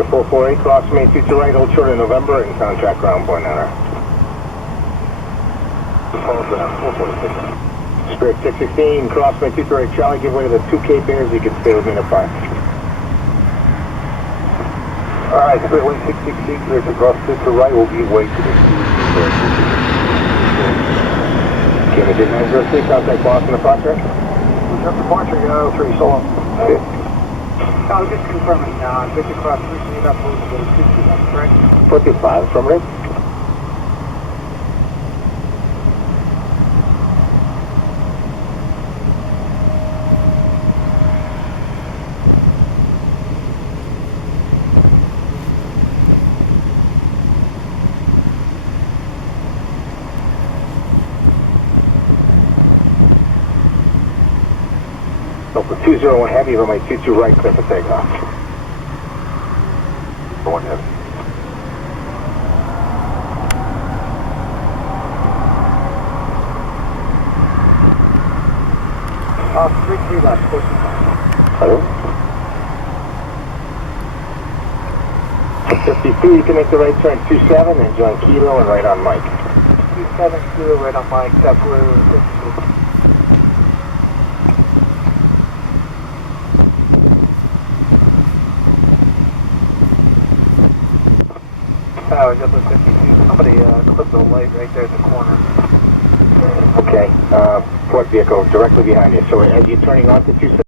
Victor 448, cross main 22 right, hold short in November, and contract ground point on her. Spirit 616, cross main 22 right, Charlie, give way to the 2K Bears, you can stay with me in the front. Alright, Spirit 1616, clear to cross 2 to right, will give way to the 2 Bears. Okay, we did 903, contact Boston departure. Departure, 3 solo. I was just confirming, Victor Cross, recently enough moved to go to 2, that's correct? 45, affirmative. Local 201 heavy, runway 22 right, clear for takeoff. 1 heavy. Three left, pushing. Hello? 52, you can make the right turn 27 and join Kilo and right on Mike. 27 Kilo, right on Mike, that blue, 52. Tower, Zeppelin 52. Somebody clipped the light right there in the corner. Okay, port vehicle directly behind you. So as you're turning onto 27.